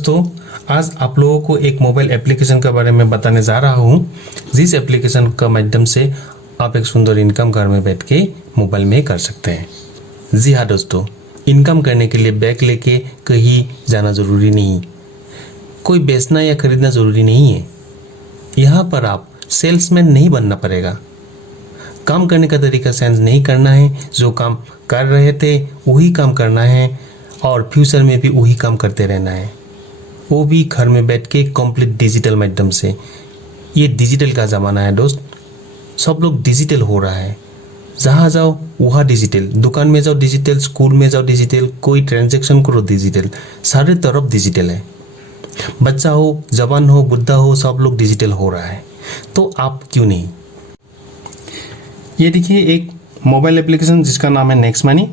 दोस्तों, आज आप लोगों को एक मोबाइल एप्लीकेशन के बारे में बताने जा रहा हूँ, जिस एप्लीकेशन का माध्यम से आप एक सुंदर इनकम घर में बैठ के मोबाइल में कर सकते हैं। जी हाँ दोस्तों, इनकम करने के लिए बैग लेके कहीं जाना ज़रूरी नहीं, कोई बेचना या खरीदना ज़रूरी नहीं है। यहाँ पर आप सेल्समैन नहीं बनना पड़ेगा। काम करने का तरीका चेंज नहीं करना है, जो काम कर रहे थे वही काम करना है और फ्यूचर में भी वही काम करते रहना है, वो भी घर में बैठ के कंप्लीट डिजिटल माध्यम से। ये डिजिटल का ज़माना है दोस्त, सब लोग डिजिटल हो रहा है। जहाँ जाओ वहाँ डिजिटल, दुकान में जाओ डिजिटल, स्कूल में जाओ डिजिटल, कोई ट्रांजैक्शन करो डिजिटल, सारे तरफ डिजिटल है। बच्चा हो, जवान हो, बुढ़ा हो, सब लोग डिजिटल हो रहा है, तो आप क्यों नहीं। ये देखिए एक मोबाइल एप्लीकेशन जिसका नाम है नेक्स्ट मनी।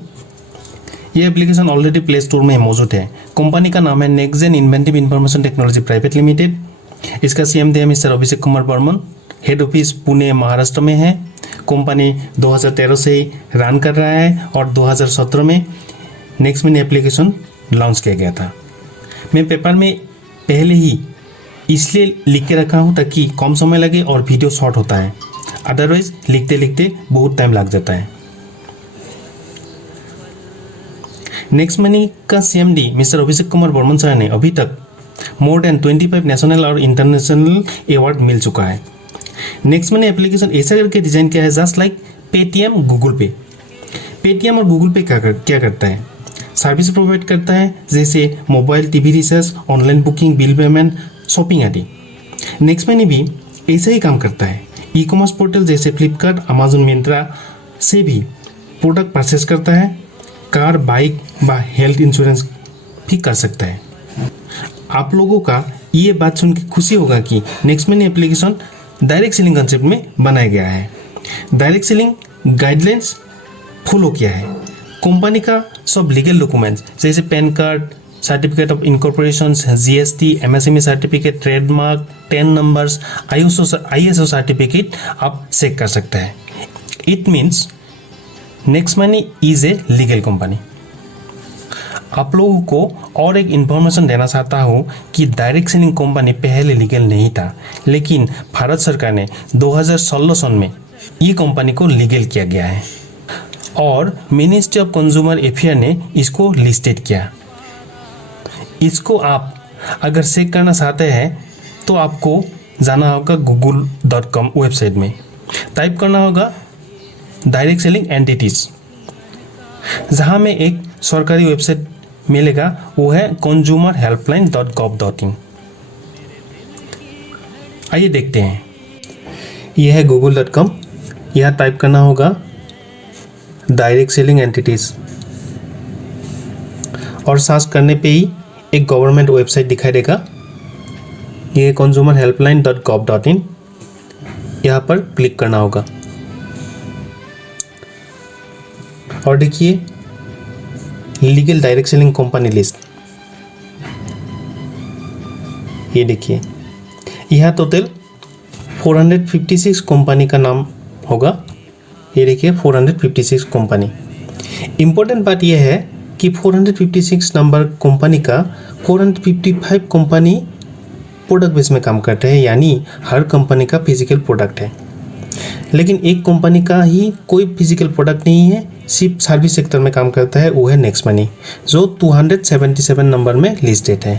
ये एप्लीकेशन ऑलरेडी प्ले स्टोर में मौजूद है। कंपनी का नाम है Nexgen inventive information technology private limited. इसका CMD है mister Abhishek Kumar Burman. Head office Pune Maharashtra में है। कंपनी 2013 से ही रन कर रहा है और 2017 में नेक्स्ट मनी एप्लीकेशन लॉन्च किया गया था। मैं पेपर में पहले ही इसलिए लिख के रखा हूँ ताकि कम समय लगे और वीडियो शॉर्ट होता है, अदरवाइज लिखते लिखते बहुत टाइम लग जाता है। नेक्स्ट मनी का CMD mister Abhishek Kumar Burman sir ने अभी तक मोर देन 25 नेशनल और इंटरनेशनल अवार्ड मिल चुका है। नेक्स्ट मनी एप्लीकेशन ऐसा करके डिजाइन किया है जस्ट लाइक पेटीएम, गूगल पे। पेटीएम और गूगल पे क्या करता है, सर्विस प्रोवाइड करता है, जैसे mobile, TV recharge, online booking, bill payment, shopping आदि। नेक्स्ट मनी भी ऐसा ही काम करता है। ई-कॉमर्स पोर्टल जैसे फ्लिपकार्ट, अमेजन, मिंत्रा से भी प्रोडक्ट परचेस करता है। कार, बाइक व हेल्थ इंश्योरेंस भी कर सकता है। आप लोगों का ये बात सुन के खुशी होगा कि next money application direct selling concept में बनाया गया है। डायरेक्ट सेलिंग गाइडलाइंस फॉलो किया है। कंपनी का सब लीगल डॉक्यूमेंट्स जैसे pan card, certificate of incorporation, GST, MSME certificate, trademark, 10 numbers, ISO certificate आप चेक कर सकते हैं। It means next money is a legal company. आप लोगों को और एक इन्फॉर्मेशन देना चाहता हूँ कि डायरेक्ट सेलिंग कंपनी पहले लीगल नहीं था, लेकिन भारत सरकार ने 2016 सन में ये कंपनी को लीगल किया गया है और मिनिस्ट्री ऑफ कंज्यूमर अफेयर ने इसको लिस्टेड किया। इसको आप अगर चेक करना चाहते हैं तो आपको जाना होगा google.com वेबसाइट में, टाइप करना होगा डायरेक्ट सेलिंग एंटिटीज। जहाँ में एक सरकारी वेबसाइट मिलेगा, वो है consumerhelpline.gov.in। आइए देखते हैं। यह है google.com। यहाँ टाइप करना होगा डायरेक्ट सेलिंग एंटिटीज और सर्च करने पे ही एक गवर्नमेंट वेबसाइट दिखाई देगा। ये है consumerhelpline.gov.in। यहाँ पर क्लिक करना होगा और देखिए legal direct selling company list. ये देखिए यहाँ टोटल 456 कंपनी का नाम होगा। ये देखिए 456 कंपनी। इम्पोर्टेंट बात यह है कि 456 नंबर कंपनी का 455 कंपनी प्रोडक्ट बेस में काम करते हैं, यानी हर कंपनी का फिजिकल प्रोडक्ट है। लेकिन एक कंपनी का ही कोई फिजिकल प्रोडक्ट नहीं है, सिर्फ सर्विस सेक्टर में काम करता है, वो है नेक्स्ट मनी, जो 277 नंबर में लिस्टेड है।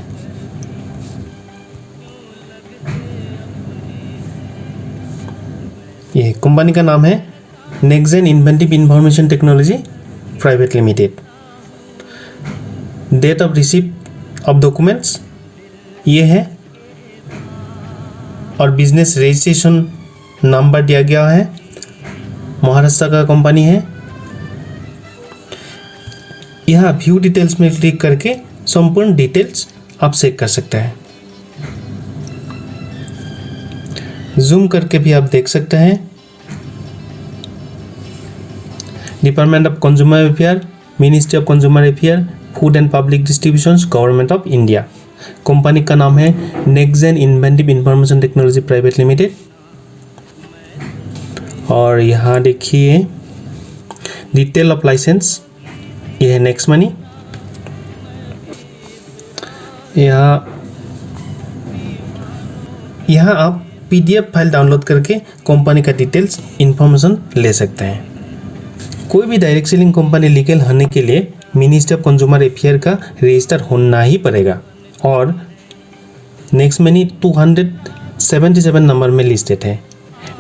ये कंपनी का नाम है Nexgen inventive information technology private limited. Date of receipt of documents ये है और बिजनेस रजिस्ट्रेशन नंबर दिया गया है। महाराष्ट्र का कंपनी है। यहाँ व्यू डिटेल्स में क्लिक करके संपूर्ण डिटेल्स आप चेक कर सकते हैं। जूम करके भी आप देख सकते हैं। Department of consumer affair, ministry of consumer affair, food and public distributions, government of India. Company का नाम है Nexgen inventive information technology private limited. और यहाँ देखिए डिटेल ऑफ लाइसेंस, ये है नेक्स्ट मनी। यहाँ यहाँ आप PDF फाइल डाउनलोड करके कंपनी का डिटेल्स इन्फॉर्मेशन ले सकते हैं। कोई भी डायरेक्ट सेलिंग कंपनी लीगल होने के लिए मिनिस्ट्री ऑफ कंज्यूमर अफेयर का रजिस्टर होना ही पड़ेगा और नेक्स्ट मनी 277 नंबर में लिस्टेड है।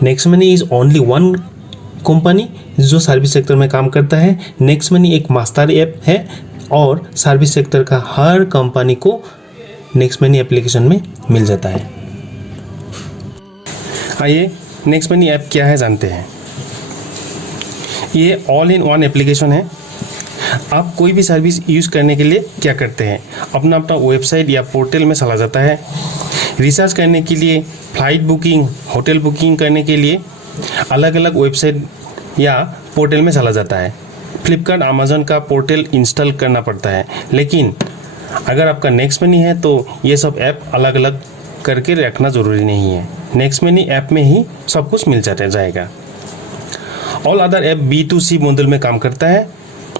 Next money is only one company जो सर्विस सेक्टर में काम करता है। नेक्स्ट मनी एक मास्टर ऐप है और सर्विस सेक्टर का हर कंपनी को नेक्स्ट मनी एप्लीकेशन में मिल जाता है। आइए नेक्स्ट मनी ऐप क्या है जानते हैं। ये ऑल इन वन एप्लीकेशन है। आप कोई भी सर्विस यूज़ करने के लिए क्या करते हैं, अपना वेबसाइट या पोर्टल में चला जाता है। रिसर्च करने के लिए, फ्लाइट बुकिंग, होटल बुकिंग करने के लिए अलग अलग वेबसाइट या पोर्टल में चला जाता है। फ्लिपकार्ट, अमेज़न का पोर्टल इंस्टॉल करना पड़ता है। लेकिन अगर आपका नेक्स्ट मनी है तो ये सब ऐप अलग अलग करके रखना ज़रूरी नहीं है। नेक्स्ट मनी ऐप में ही सब कुछ मिल जाएगा। All other app B2C model में काम करता है,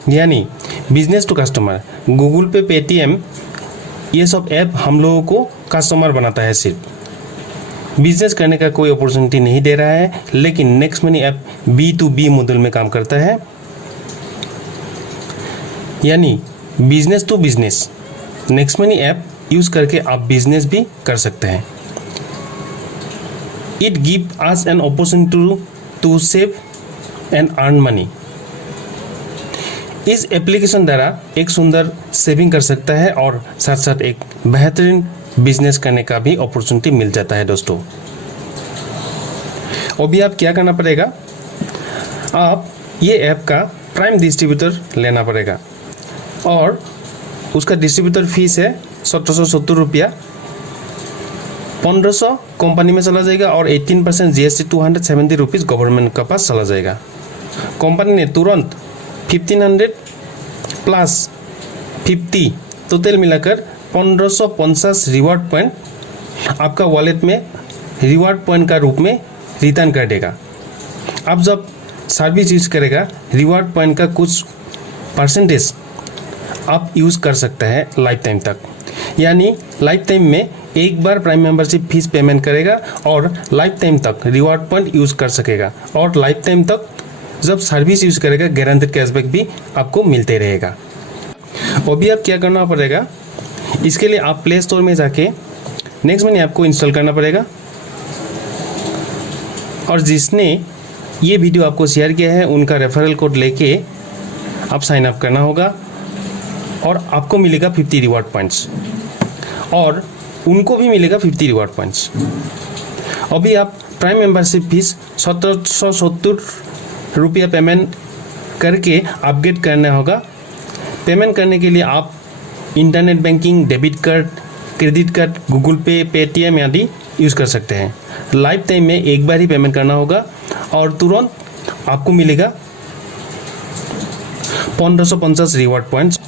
यानी बिजनेस टू कस्टमर। गूगल पे, पेटीएम, ये सब ऐप हम लोगों को कस्टमर बनाता है, सिर्फ बिजनेस करने का कोई अपॉर्चुनिटी नहीं दे रहा है। लेकिन next money app B2B model में काम करता है, यानी business to business. Next money app use करके आप बिजनेस भी कर सकते हैं। It give us an opportunity to save and earn money. इस एप्लीकेशन द्वारा एक सुंदर सेविंग कर सकता है और साथ साथ एक बेहतरीन बिजनेस करने का भी अपॉर्चुनिटी मिल जाता है दोस्तों। अभी आप क्या करना पड़ेगा, आप ये ऐप का प्राइम डिस्ट्रीब्यूटर लेना पड़ेगा और उसका डिस्ट्रीब्यूटर फीस है 1770 रुपया। 1500 कंपनी में चला जाएगा और 18% GST 270 रुपीज़ गवर्नमेंट का पास चला जाएगा। कंपनी ने तुरंत 1500 प्लस 50 टोटल मिलाकर 1550 रिवार्ड पॉइंट आपका वॉलेट में रिवार्ड पॉइंट का रूप में रिटर्न कर देगा। आप जब सर्विस यूज़ करेगा, रिवार्ड पॉइंट का कुछ परसेंटेज आप यूज़ कर सकते हैं लाइफ टाइम तक। यानी लाइफ टाइम में एक बार प्राइम मेंबरशिप फीस पेमेंट करेगा और लाइफ टाइम तक रिवार्ड पॉइंट यूज़ कर सकेगा और लाइफ टाइम तक जब सर्विस यूज़ करेगा गारंटेड कैशबैक भी आपको मिलते रहेगा। अभी आप क्या करना पड़ेगा, इसके लिए आप प्ले स्टोर में जाके नेक्स्ट मनी ऐप को इंस्टॉल करना पड़ेगा और जिसने ये वीडियो आपको शेयर किया है उनका रेफरल कोड लेके आप साइन अप करना होगा और आपको मिलेगा 50 रिवार्ड पॉइंट्स और उनको भी मिलेगा 50 रिवार्ड पॉइंट्स। अभी आप प्राइम मेंबरशिप फीस 1770 रुपया पेमेंट करके अपग्रेड करना होगा। पेमेंट करने के लिए आप internet banking, debit card, credit card, Google पे, पेटीएम आदि यूज़ कर सकते हैं। लाइफ टाइम में एक बार ही पेमेंट करना होगा और तुरंत आपको मिलेगा 1550 रिवार्ड पॉइंट्स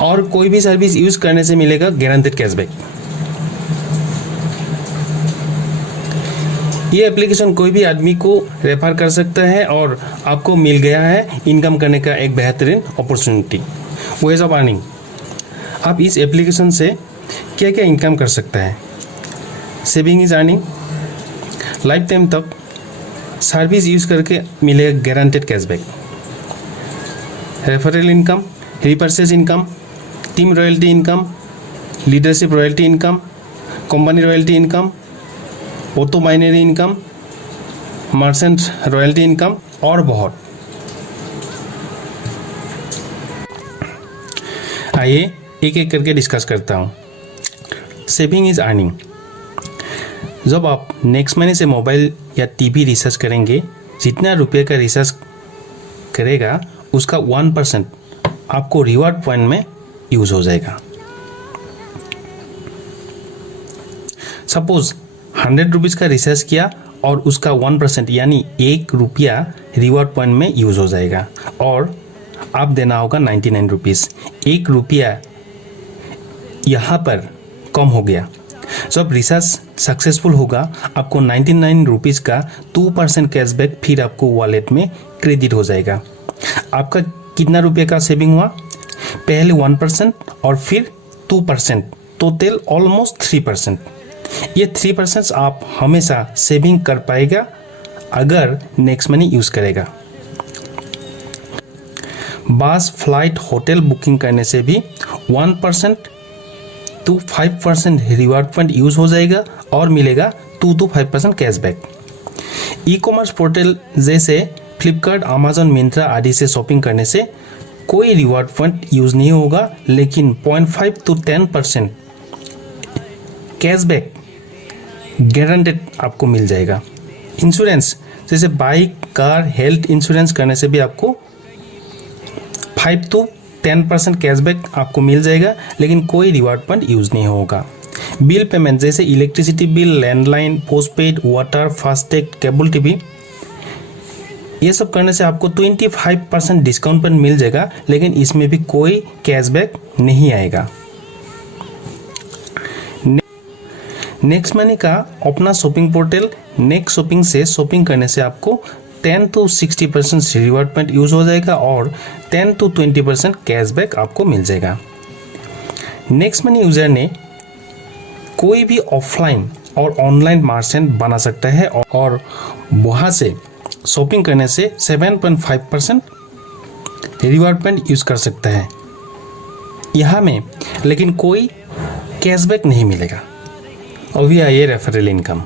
और कोई भी सर्विस यूज़ करने से मिलेगा गारंटेड कैशबैक। ये एप्लीकेशन कोई भी आदमी को रेफर कर सकता है और आपको मिल गया है इनकम करने का एक बेहतरीन अपॉर्चुनिटी, वेज ऑफ अर्निंग। आप इस एप्लीकेशन से क्या क्या इनकम कर सकते हैं। Saving is earning, life time तक सर्विस यूज़ करके मिलेगा guaranteed cashback, referral income, repurchase income, team royalty income, leadership royalty income, company royalty income, auto binary income, merchant royalty income और बहुत। आइए एक एक करके डिस्कस करता हूँ। Saving is earning. जब आप नेक्स्ट मनी से मोबाइल या टीवी रिचार्ज करेंगे, जितना रुपये का रिचार्ज करेगा उसका 1% आपको रिवार्ड पॉइंट में यूज़ हो जाएगा। सपोज 100 रुपीज़ का रिचार्ज किया और उसका 1% यानी 1 रुपया रिवार्ड पॉइंट में यूज़ हो जाएगा और आप देना होगा 99 रुपीज़। 1 रुपया यहाँ पर कम हो गया। जब रिचार्ज सक्सेसफुल होगा आपको 99 रुपीज़ का 2% कैशबैक फिर आपको वॉलेट में क्रेडिट हो जाएगा। आपका कितना रुपये का सेविंग हुआ, पहले 1% और फिर 2%, टोटल ऑलमोस्ट 3%। ये 3% आप हमेशा सेविंग कर पाएगा अगर नेक्स्ट मनी यूज़ करेगा। बस, फ्लाइट, होटल बुकिंग करने से भी 1% to 5% रिवार्ड पॉइंट यूज़ हो जाएगा और मिलेगा 2 to 5% cashback. E commerce portal जैसे फ्लिपकार्ट, अमेजन, मिंत्रा आदि से शॉपिंग करने से कोई रिवार्ड पॉइंट यूज़ नहीं होगा, लेकिन 0.5 to 10% कैशबैक गारंटेड आपको मिल जाएगा। इंश्योरेंस जैसे बाइक, कार, हेल्थ इंश्योरेंस करने से भी आपको 5 to 10% कैशबैक आपको मिल जाएगा, लेकिन कोई रिवार्ड पॉइंट यूज़ नहीं होगा। बिल पेमेंट जैसे electricity bill, landline, postpaid, water, FASTag, cable TV, ये सब करने से आपको 25% डिस्काउंट पर मिल जाएगा, लेकिन इसमें भी कोई कैशबैक नहीं आएगा। नेक्स्ट मनी का अपना शॉपिंग पोर्टल नेक्स्ट शॉपिंग से शॉपिंग करने से आपको 10 to 60% रिवार्ड पॉइंट यूज हो जाएगा और 10 to 20% कैशबैक आपको मिल जाएगा। नेक्स्ट मनी यूजर ने कोई भी ऑफलाइन और ऑनलाइन मर्चेंट बना सकता है और वहाँ से शॉपिंग करने से 7.5% रिवार्ड पॉइंट यूज कर सकता है यहाँ में, लेकिन कोई कैशबैक नहीं मिलेगा। अभी आइए रेफरल इनकम।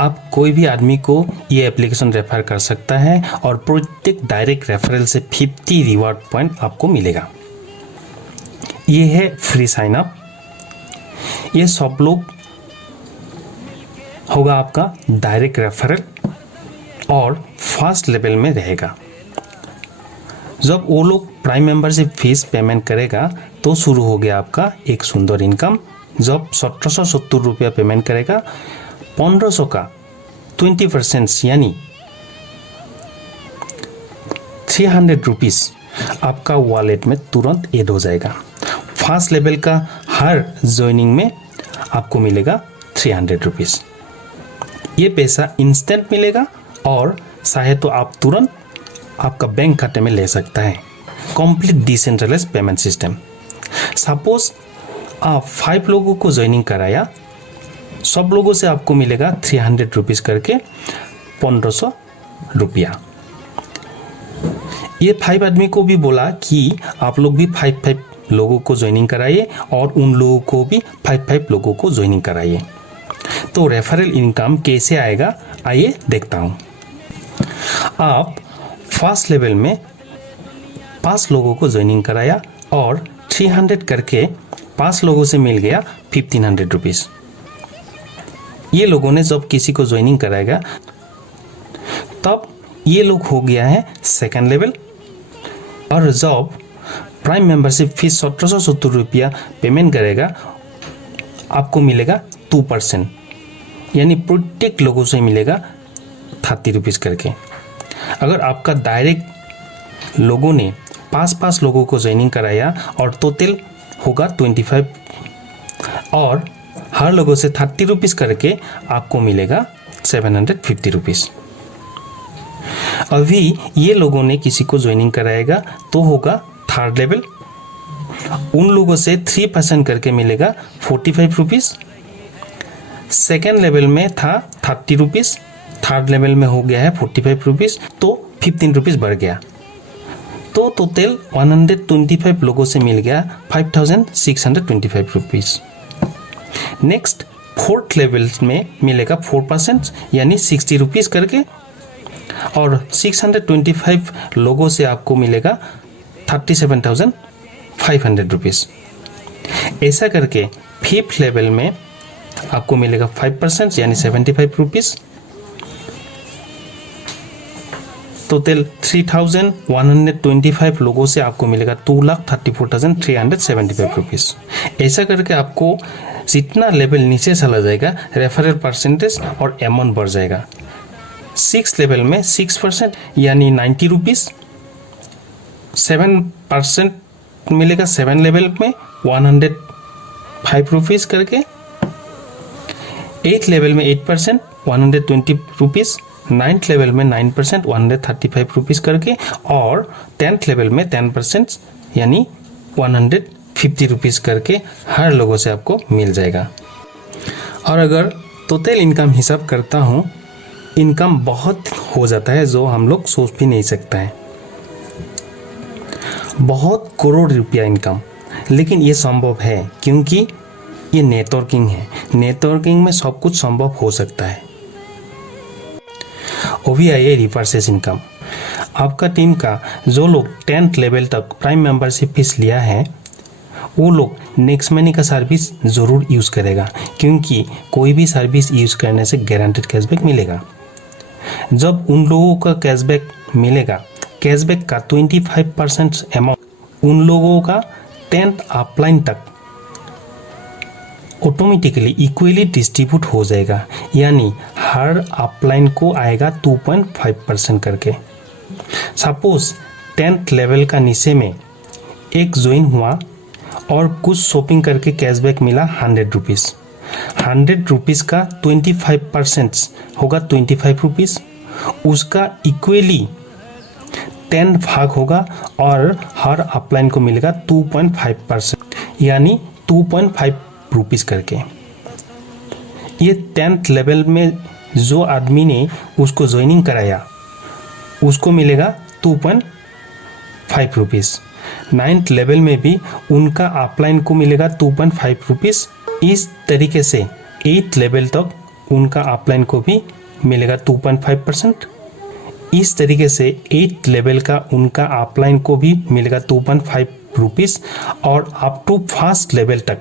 आप कोई भी आदमी को ये एप्लीकेशन रेफर कर सकता है और प्रत्येक डायरेक्ट रेफरल से 50 रिवार्ड पॉइंट आपको मिलेगा। ये है फ्री साइन अप। ये सब लोग होगा आपका डायरेक्ट रेफरल और फर्स्ट लेवल में रहेगा। जब वो लोग प्राइम मेंबरशिप फीस पेमेंट करेगा तो शुरू हो गया आपका एक सुंदर इनकम। जब 1770 रुपया पेमेंट करेगा, 1500 का 20% यानी 300 रुपीज़ आपका वॉलेट में तुरंत ऐड हो जाएगा। फर्स्ट लेवल का हर ज्वाइनिंग में आपको मिलेगा 300 रुपीज़। ये पैसा इंस्टेंट मिलेगा और चाहे तो आप तुरंत आपका बैंक खाते में ले सकता है। Complete decentralised payment system. Suppose आप 5 लोगों को ज्वाइनिंग कराया, सब लोगों से आपको मिलेगा 300 रुपीज़ करके 1500 रुपया। ये 5 आदमी को भी बोला कि आप लोग भी 5 लोगों को ज्वाइनिंग कराइए और उन लोगों को भी 5 लोगों को ज्वाइनिंग कराइए। तो रेफरल इनकम कैसे आएगा आइए देखता हूँ। आप फर्स्ट लेवल में 5 लोगों को ज्वाइनिंग कराया और 300 करके 5 लोगों से मिल गया 1500 रुपीज़। ये लोगों ने जब किसी को ज्वाइनिंग कराएगा तब ये लोग हो गया है सेकेंड लेवल। और जब प्राइम मेंबरशिप फीस 1770 रुपया पेमेंट करेगा आपको मिलेगा 2%, यानी प्रत्येक लोगों से मिलेगा 30 रुपीज़ करके। अगर आपका डायरेक्ट लोगों ने 5 लोगों को ज्वाइनिंग कराया और टोटल होगा 25 और हर लोगों से 30 रुपीज़ करके आपको मिलेगा 750 रुपीज़। अभी ये लोगों ने किसी को ज्वाइनिंग कराएगा तो होगा थर्ड लेवल। उन लोगों से 3% करके मिलेगा 45 रुपीज़। सेकेंड लेवल में था 30 रुपीज़, थर्ड लेवल में हो गया है 45 रुपीज़, तो 15 रुपीज़ बढ़ गया। तो टोटल 125 लोगों से मिल गया 5625 रुपीज़। नेक्स्ट फोर्थ लेवल में मिलेगा 4% यानी 60 रुपीज़ करके और 625 लोगों से आपको मिलेगा 37,500 रुपीज़। ऐसा करके फिफ्थ लेवल में आपको मिलेगा 5% यानी 75 रुपीज़। टोटल 3,125 लोगों से आपको मिलेगा 2,34,375 रुपीज़। ऐसा करके आपको जितना लेवल नीचे चला जाएगा रेफरल परसेंटेज और अमाउंट बढ़ जाएगा। 6 लेवल में 6% यानी 90 रुपीज़। 7% मिलेगा 7 लेवल में 105 रुपीज़ करके। 8 लेवल में 8% 120 रुपीज़। 9th लेवल में 9% 135 रुपीज़ करके और 10th लेवल में 10% यानी 150 रुपीज़ करके हर लोगों से आपको मिल जाएगा। और अगर टोटल इनकम हिसाब करता हूँ, इनकम बहुत हो जाता है जो हम लोग सोच भी नहीं सकता है। बहुत करोड़ रुपया इनकम, लेकिन ये संभव है क्योंकि ये नेटवर्किंग है। नेटवर्किंग में सब कुछ संभव हो सकता है। OVIA रिपर्सेस इनकम, आपका टीम का जो लोग 10th लेवल तक प्राइम मेंबरशिप फीस लिया है वो लोग नेक्स्ट मनी का सर्विस ज़रूर यूज़ करेगा, क्योंकि कोई भी सर्विस यूज़ करने से गारंटेड कैशबैक मिलेगा। जब उन लोगों का कैशबैक मिलेगा, कैशबैक का 25% अमाउंट उन लोगों का 10th अपलाइन तक ऑटोमेटिकली इक्वली डिस्ट्रीब्यूट हो जाएगा, यानी हर अपलाइन को आएगा 2.5% करके। सपोज 10th लेवल का नीचे में एक ज्वाइन हुआ और कुछ शॉपिंग करके कैशबैक मिला 100 रुपीज़। 100 रुपीज़ का 25% होगा 25 रुपीज़, उसका इक्वली 10 भाग होगा और हर अपलाइन को मिलेगा 2.5%, यानी 2.5 रुपीज़ करके। ये 10th लेवल में जो आदमी ने उसको ज्वाइनिंग कराया उसको मिलेगा 2.5 रुपीज़। 9th लेवल में भी उनका अपलाइन को मिलेगा 2.5 रुपीज़। इस तरीके से 8th लेवल तक उनका अपलाइन को भी मिलेगा 2.5%। इस तरीके से 8th लेवल का उनका अपलाइन को भी मिलेगा 2.5 रुपीज़ और अप टू फर्स्ट लेवल तक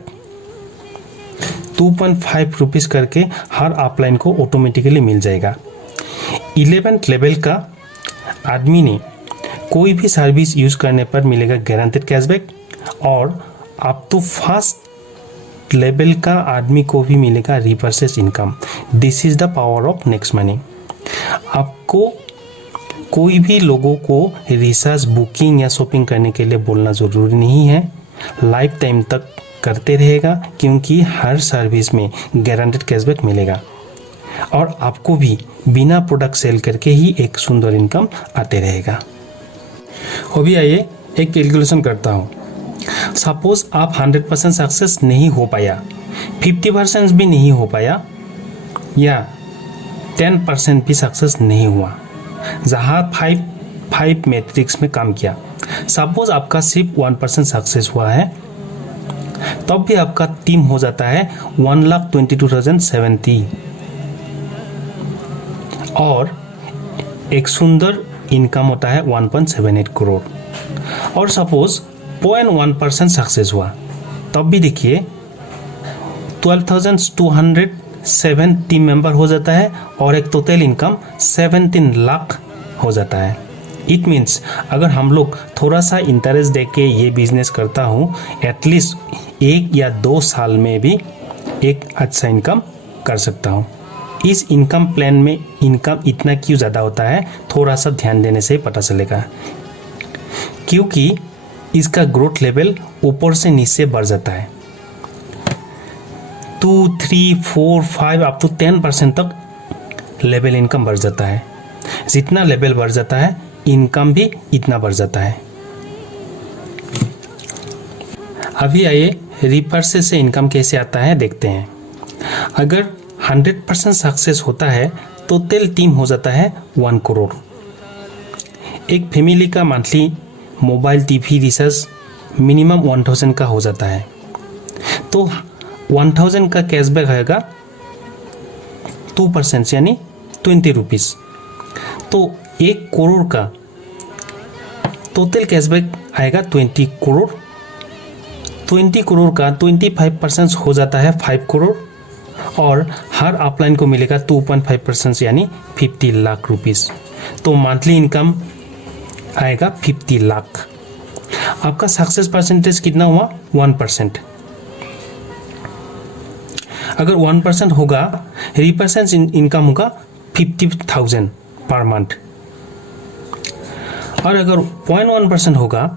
2.5 रुपीज़ करके हर अपलाइन को ऑटोमेटिकली मिल जाएगा। 11th लेवल का आदमी ने कोई भी सर्विस यूज़ करने पर मिलेगा गारंटेड कैशबैक और अप टू फर्स्ट लेवल का आदमी को भी मिलेगा repurchase income. This is the power of next money. आपको कोई भी लोगों को रिसर्च, बुकिंग या शॉपिंग करने के लिए बोलना ज़रूरी नहीं है, लाइफ टाइम तक करते रहेगा, क्योंकि हर सर्विस में गारंटेड कैशबैक मिलेगा और आपको भी बिना प्रोडक्ट सेल करके ही एक सुंदर इनकम आते रहेगा। अभी आइए एक कैलकुलेशन करता हूँ। सपोज आप 100% सक्सेस नहीं हो पाया, 50% भी नहीं हो पाया या 10% भी सक्सेस नहीं हुआ, जहाँ 5 मैट्रिक्स में काम किया। सपोज आपका सिर्फ 1% सक्सेस हुआ है, तब भी आपका टीम हो जाता है 1,22,070 और एक सुंदर इनकम होता है 1.78 करोड़। और सपोज 0.1% सक्सेस हुआ, तब भी देखिए 12,207 टीम मेंबर हो जाता है और एक टोटल इनकम 17 लाख हो जाता है। इट मीन्स अगर हम लोग थोड़ा सा इंटरेस्ट दे के ये बिजनेस करता हूँ, एटलीस्ट 1 या 2 साल में भी एक अच्छा इनकम कर सकता हूँ। इस इनकम प्लान में इनकम इतना क्यों ज़्यादा होता है, थोड़ा सा ध्यान देने से ही पता चलेगा, क्योंकि इसका ग्रोथ लेवल ऊपर से नीचे बढ़ जाता है। 2, 3, 4, 5 अप टू 10% तक लेवल इनकम बढ़ जाता है। जितना लेवल बढ़ जाता है इनकम भी इतना बढ़ जाता है। अभी आइए रिपर्सेस से इनकम कैसे आता है देखते हैं। अगर 100% सक्सेस होता है तो टोटल टीम हो जाता है 1 करोड़। एक फैमिली का monthly mobile TV recharge minimum 1000 का हो जाता है, तो 1000 का कैशबैक आएगा 2% यानी 20 रुपीज़। तो 1 करोड़ का टोटल कैशबैक आएगा 20 करोड़। 20 करोड़ का 25% हो जाता है 5 करोड़ और हर अपलाइन को मिलेगा 2.5% यानी 50 लाख रुपीज़। तो मंथली इनकम आएगा 50 लाख। आपका सक्सेस परसेंटेज कितना हुआ? 1%। अगर 1% होगा, रिपर्सेंट इनकम होगा 50,000 पर मंथ। और अगर 0.1% होगा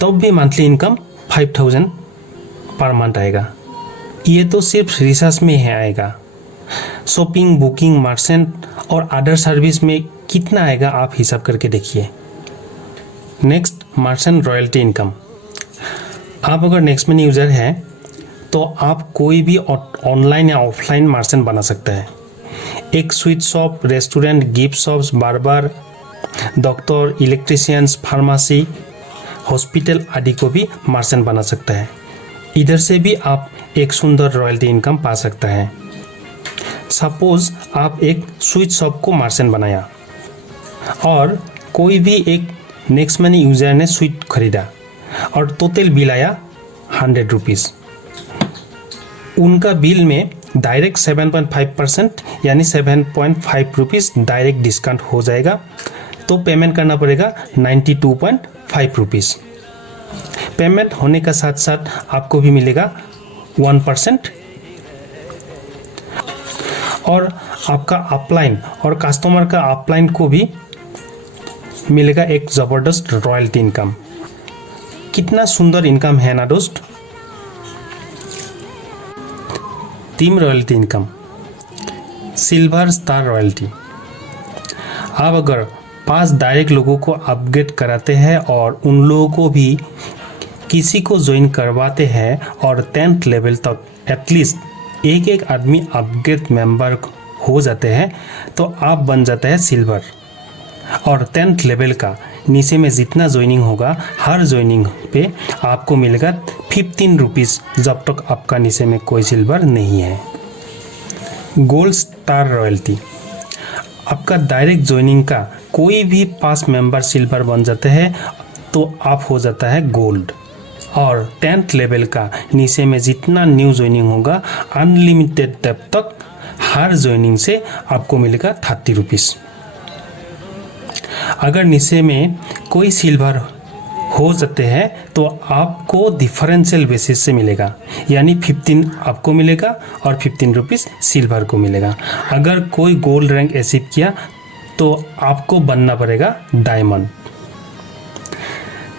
तब भी मंथली इनकम 5,000 पर मंथ आएगा। ये तो सिर्फ रिसर्च में है आएगा। शॉपिंग, बुकिंग, मर्चेंट और अदर सर्विस में कितना आएगा आप हिसाब करके देखिए। Next, merchant royalty income. आप अगर नेक्स्ट मनी यूज़र हैं तो आप कोई भी ऑनलाइन या ऑफलाइन मर्चेंट बना सकते हैं। एक sweet shop, restaurant, gift shops, barber, doctor, electricians, pharmacy, hospital आदि को भी मर्चेंट बना सकता है। इधर से भी आप एक सुंदर रॉयल्टी इनकम पा सकता है। सपोज आप एक स्वीट शॉप को मर्चेंट बनाया और कोई भी एक नेक्स्ट मनी यूजर ने स्वीट खरीदा और टोटल बिल आया 100 रुपीज़। उनका बिल में डायरेक्ट 7.5% यानी 7.5 रुपीज़ डायरेक्ट डिस्काउंट हो जाएगा, तो पेमेंट करना पड़ेगा 92.5 रुपीज़। पेमेंट होने का साथ साथ आपको भी मिलेगा 1% और आपका अपलाइन और कस्टमर का अपलाइन को भी मिलेगा एक ज़बरदस्त रॉयल्टी इनकम। कितना सुंदर इनकम है ना दोस्त। Team royalty income, silver star royalty. आप अगर 5 डायरेक्ट लोगों को अपग्रेड कराते हैं और उन लोगों को भी किसी को ज्वाइन करवाते हैं और 10th लेवल तक एटलीस्ट एक आदमी अपग्रेड मेंबर हो जाते हैं, तो आप बन जाते हैं सिल्वर। और 10th लेवल का नीचे में जितना ज्वाइनिंग होगा, हर ज्वाइनिंग पे आपको मिलेगा 15 रुपीज़, जब तक आपका नीचे में कोई सिल्वर नहीं है। गोल्ड स्टार रॉयल्टी, आपका डायरेक्ट ज्वाइनिंग का कोई भी 5 मेंबर सिल्वर बन जाते हैं तो आप हो जाता है गोल्ड। और 10th लेवल का नीचे में जितना न्यू ज्वाइनिंग होगा अनलिमिटेड तब तक हर ज्वाइनिंग से आपको मिलेगा 30 रुपीज़। अगर नीचे में कोई सिल्वर हो जाते हैं तो आपको डिफरेंशियल बेसिस से मिलेगा, यानी 15 आपको मिलेगा और 15 रुपीज़ सिल्वर को मिलेगा। अगर कोई गोल्ड रैंक अचीव किया तो आपको बनना पड़ेगा डायमंड।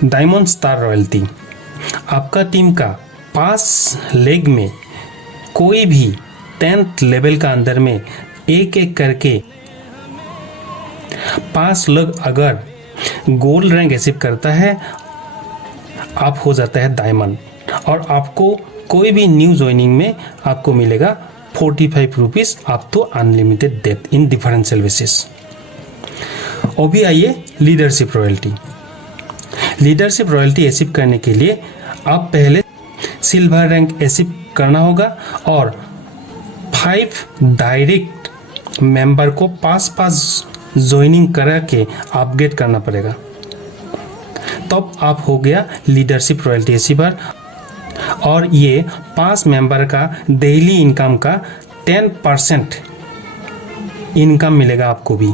डायमंड स्टार रॉयल्टी, आपका टीम का 5 लेग में कोई भी 10th लेवल का अंदर में एक करके 5 लोग अगर गोल्ड रैंक अचीव करता है, आप हो जाता है डायमंड। और आपको कोई भी न्यू ज्वाइनिंग में आपको मिलेगा 45 rupees up to unlimited date in differential basis. अभी आइए leadership royalty. Leadership royalty achieve करने के लिए आप पहले सिल्वर रैंक अचीव करना होगा और 5 डायरेक्ट मेंबर को 5 ज्वाइनिंग करा के अपग्रेड करना पड़ेगा, तब आप हो गया लीडरशिप रॉयल्टी अचीवर। और ये 5 मेंबर का डेली इनकम का 10% इनकम मिलेगा आपको भी।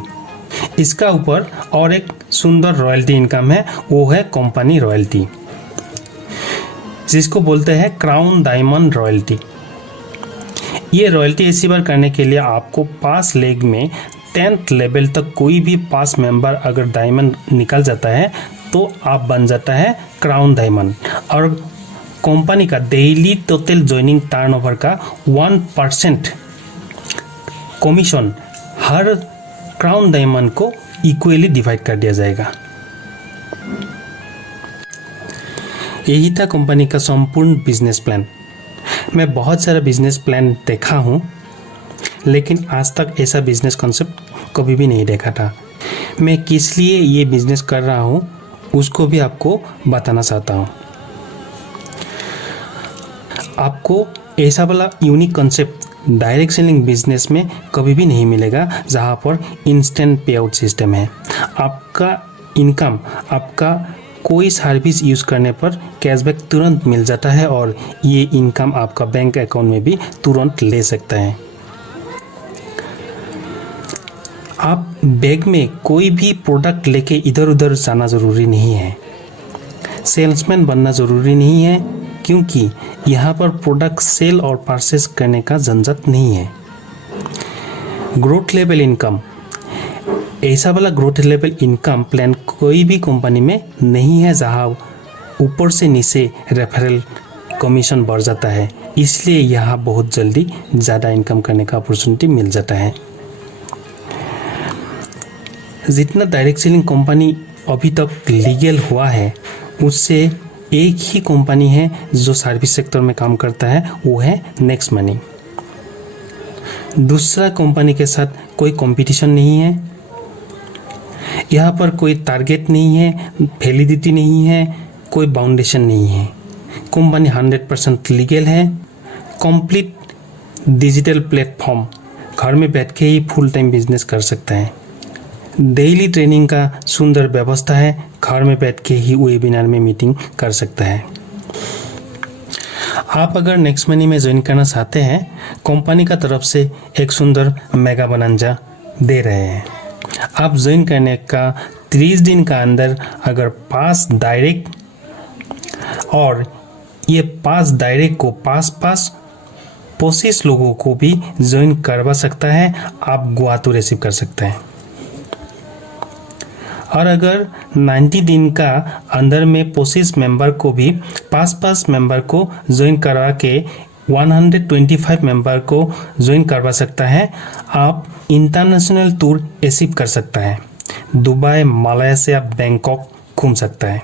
इसका ऊपर और एक सुंदर रॉयल्टी इनकम है, वो है कंपनी रॉयल्टी, जिसको बोलते हैं क्राउन डायमंड रॉयल्टी। ये रॉयल्टी अचीवर करने के लिए आपको 5 लेग में 10th लेवल तक कोई भी 5 मेंबर अगर डायमंड निकल जाता है तो आप बन जाता है क्राउन डायमंड। और कंपनी का डेली टोटल ज्वाइनिंग टर्नओवर का 1% कमीशन हर क्राउन डायमंड को इक्वली डिवाइड कर दिया जाएगा। यही था कंपनी का संपूर्ण बिजनेस प्लान। मैं बहुत सारा बिजनेस प्लान देखा हूँ, लेकिन आज तक ऐसा बिजनेस कॉन्सेप्ट कभी भी नहीं देखा था। मैं किस लिए ये बिजनेस कर रहा हूँ उसको भी आपको बताना चाहता हूँ। आपको ऐसा वाला unique concept direct selling business में कभी भी नहीं मिलेगा, जहाँ पर इंस्टेंट पे आउट सिस्टम है। आपका इनकम, आपका कोई सर्विस यूज़ करने पर कैशबैक तुरंत मिल जाता है और ये इनकम आपका बैंक अकाउंट में भी तुरंत ले सकता है। आप बैग में कोई भी प्रोडक्ट लेके इधर उधर जाना ज़रूरी नहीं है, सेल्समैन बनना ज़रूरी नहीं है, क्योंकि यहाँ पर प्रोडक्ट सेल और परचेस करने का झंझट नहीं है। ग्रोथ लेवल इनकम, ऐसा वाला ग्रोथ लेवल इनकम प्लान कोई भी कंपनी में नहीं है जहाँ ऊपर से नीचे रेफरल कमीशन बढ़ जाता है, इसलिए यहाँ बहुत जल्दी ज़्यादा इनकम करने का अपॉर्चुनिटी मिल जाता है। जितना डायरेक्ट सेलिंग कंपनी अभी तक लीगल हुआ है उससे एक ही कंपनी है जो सर्विस सेक्टर में काम करता है, वो है नेक्स्ट मनी। दूसरा कंपनी के साथ कोई कंपटीशन नहीं है, यहाँ पर कोई टारगेट नहीं है, वैलिडिटी नहीं है, कोई बाउंडेशन नहीं है। कंपनी 100% लीगल है, कंप्लीट डिजिटल प्लेटफॉर्म, घर में बैठ के ही फुल टाइम बिजनेस कर सकता है। डेली ट्रेनिंग का सुंदर व्यवस्था है, घर में बैठ के ही वेबिनार में मीटिंग कर सकता है। आप अगर नेक्स्ट मनी में ज्वाइन करना चाहते हैं, कंपनी का तरफ से एक सुंदर मेगा बोनंजा दे रहे हैं। आप ज्वाइन करने का 30 दिन का अंदर अगर 5 डायरेक्ट और ये 5 डायरेक्ट को 5 25 लोगों को भी ज्वाइन करवा सकता है, आप गुआतु रिसीव कर सकते हैं। और अगर 90 दिन का अंदर में 25 मेंबर को भी 5 मेंबर को ज्वाइन करवा के 125 मेंबर को ज्वाइन करवा सकता है, आप इंटरनेशनल टूर अचीव कर सकता है। दुबई, मलेशिया, बैंकॉक घूम सकता है।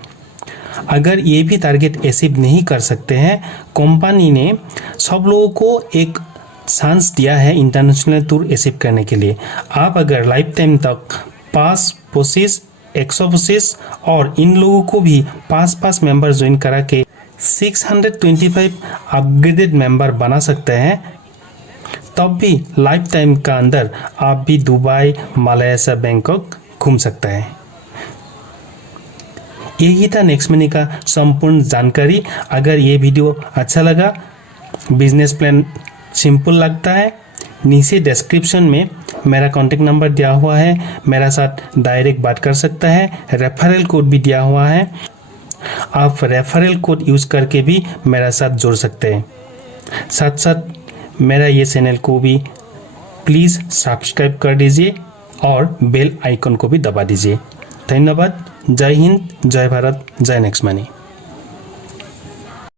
अगर ये भी टारगेट अचीव नहीं कर सकते हैं, कंपनी ने सब लोगों को एक चांस दिया है इंटरनेशनल टूर अचीव करने के लिए। आप अगर लाइफ टाइम तक 5, 25, 125 और इन लोगों को भी 5 मेंबर ज्वाइन करा के 625 अपग्रेडेड मेंबर बना सकते हैं, तब भी लाइफ टाइम का अंदर आप भी दुबई, मलेशिया, बैंकॉक घूम सकता है। यही था नेक्स्ट मनी का संपूर्ण जानकारी। अगर ये वीडियो अच्छा लगा, बिजनेस प्लान सिंपल लगता है, नीचे डिस्क्रिप्शन में मेरा कॉन्टेक्ट नंबर दिया हुआ है, मेरा साथ डायरेक्ट बात कर सकता है। रेफरल कोड भी दिया हुआ है, आप रेफरल कोड यूज़ करके भी मेरा साथ जुड़ सकते हैं। साथ साथ मेरा ये चैनल को भी प्लीज़ सब्सक्राइब कर दीजिए और बेल आइकन को भी दबा दीजिए। धन्यवाद। जय हिंद, जय भारत, जय नेक्स्ट मनी।